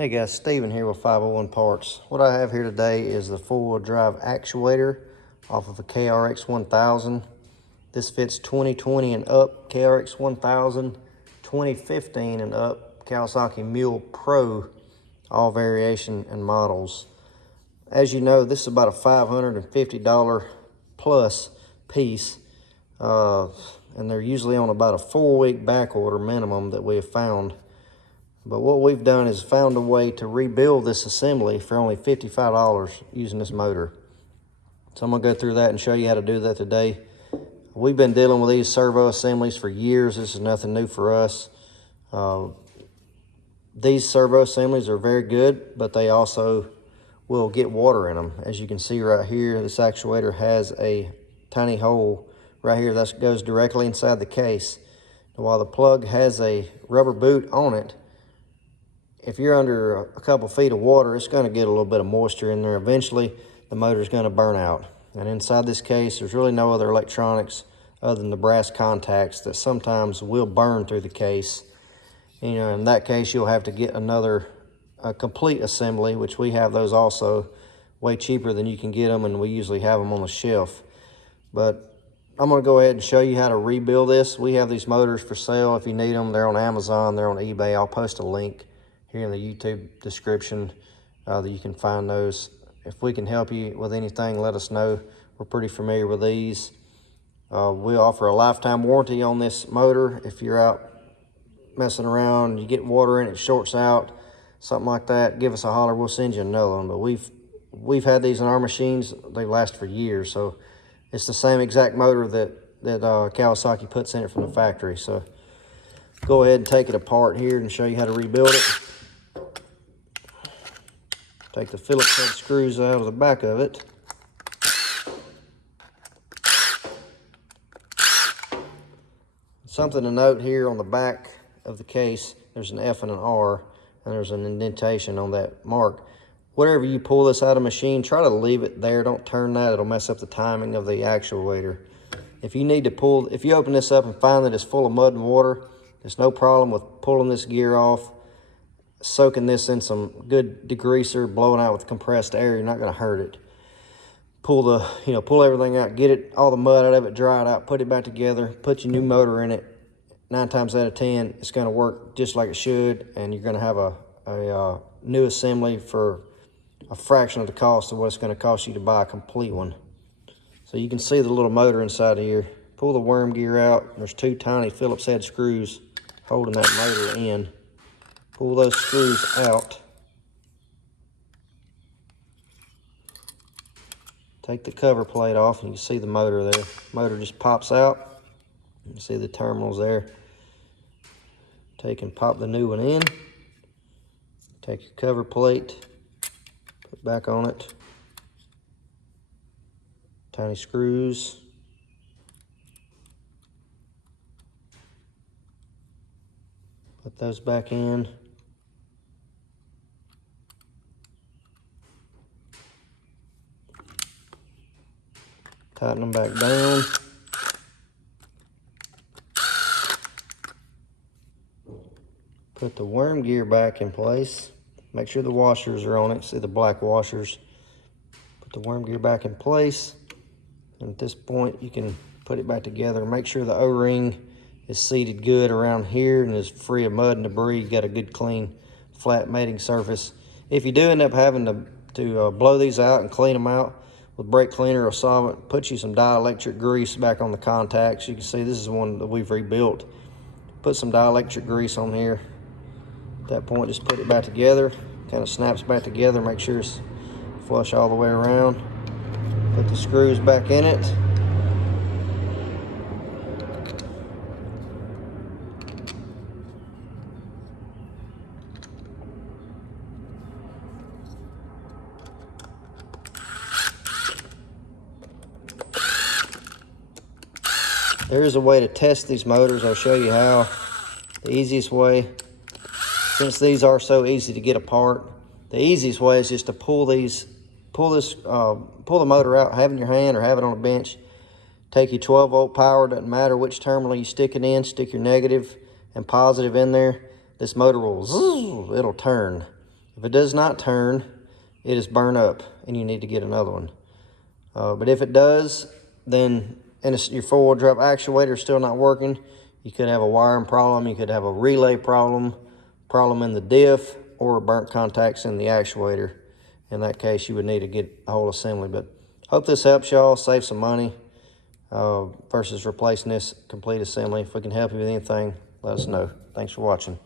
Hey guys, Steven here with 501 Parts. What I have here today is the four-wheel drive actuator off of a KRX 1000. This fits 2020 and up KRX 1000, 2015 and up Kawasaki Mule Pro, all variation and models. As you know, this is about a $550 plus piece, and they're usually on about a 4-week back order minimum that we have found. But what we've done is found a way to rebuild this assembly for only $55 using this motor. So I'm going to go through that and show you how to do that today. We've been dealing with these servo assemblies for years. This is nothing new for us. These servo assemblies are very good, but they also will get water in them. As you can see right here, this actuator has a tiny hole right here that goes directly inside the case. And while the plug has a rubber boot on it, if you're under a couple feet of water, it's going to get a little bit of moisture in there. Eventually, the motor's going to burn out. And inside this case, there's really no other electronics other than the brass contacts that sometimes will burn through the case. You know, in that case, you'll have to get a complete assembly, which we have those also, way cheaper than you can get them, and we usually have them on the shelf. But I'm going to go ahead and show you how to rebuild this. We have these motors for sale if you need them. They're on Amazon, they're on eBay. I'll post a link here in the YouTube description that you can find those. If we can help you with anything, let us know. We're pretty familiar with these. We offer a lifetime warranty on this motor. If you're out messing around, you get water in it, shorts out, something like that, give us a holler, we'll send you another one. But we've had these in our machines. They last for years. So it's the same exact motor that Kawasaki puts in it from the factory. So go ahead and take it apart here and show you how to rebuild it. Take the phillips head screws out of the back of it. Something to note here on the back of the case, there's an F and an R, and there's an indentation on that mark. Whenever you pull this out of the machine, try to leave it there. Don't turn that. It'll mess up the timing of the actuator. If you need to pull, if you open this up and find that it's full of mud and water, there's no problem with pulling this gear off, soaking this in some good degreaser, blowing out with compressed air. You're not going to hurt it. Pull everything out, get it, all the mud out of it, dry it out, put it back together, put your new motor in it. 9 times out of 10, it's going to work just like it should, and you're going to have a new assembly for a fraction of the cost of what it's going to cost you to buy a complete one. So you can see the little motor inside of here. Pull the worm gear out. There's 2 tiny Phillips head screws holding that motor in. Pull those screws out. Take the cover plate off, and you can see the motor there. Motor just pops out. You can see the terminals there. Take and pop the new one in. Take your cover plate, put back on it. Tiny screws. Put those back in. Tighten them back down. Put the worm gear back in place. Make sure the washers are on it. See the black washers. Put the worm gear back in place. And at this point, you can put it back together. Make sure the O-ring is seated good around here and is free of mud and debris. You got a good, clean, flat mating surface. If you do end up having to blow these out and clean them out with brake cleaner or solvent, put you some dielectric grease back on the contacts. You can see this is one that we've rebuilt. Put some dielectric grease on here. At that point, just put it back together. Kind of snaps back together. Make sure it's flush all the way around. Put the screws back in it. There is a way to test these motors. I'll show you how. The easiest way, since these are so easy to get apart, the easiest way is just to pull the motor out, have it in your hand or have it on a bench. Take your 12-volt power, doesn't matter which terminal you stick it in, stick your negative and positive in there. This motor will, it'll turn. If it does not turn, it is burnt up and you need to get another one. But if it does, then and your four-wheel drive actuator is still not working, you could have a wiring problem, you could have a relay problem in the diff, or burnt contacts in the actuator. In that case, you would need to get a whole assembly. But hope this helps y'all save some money versus replacing this complete assembly. If we can help you with anything, let us know. Thanks for watching.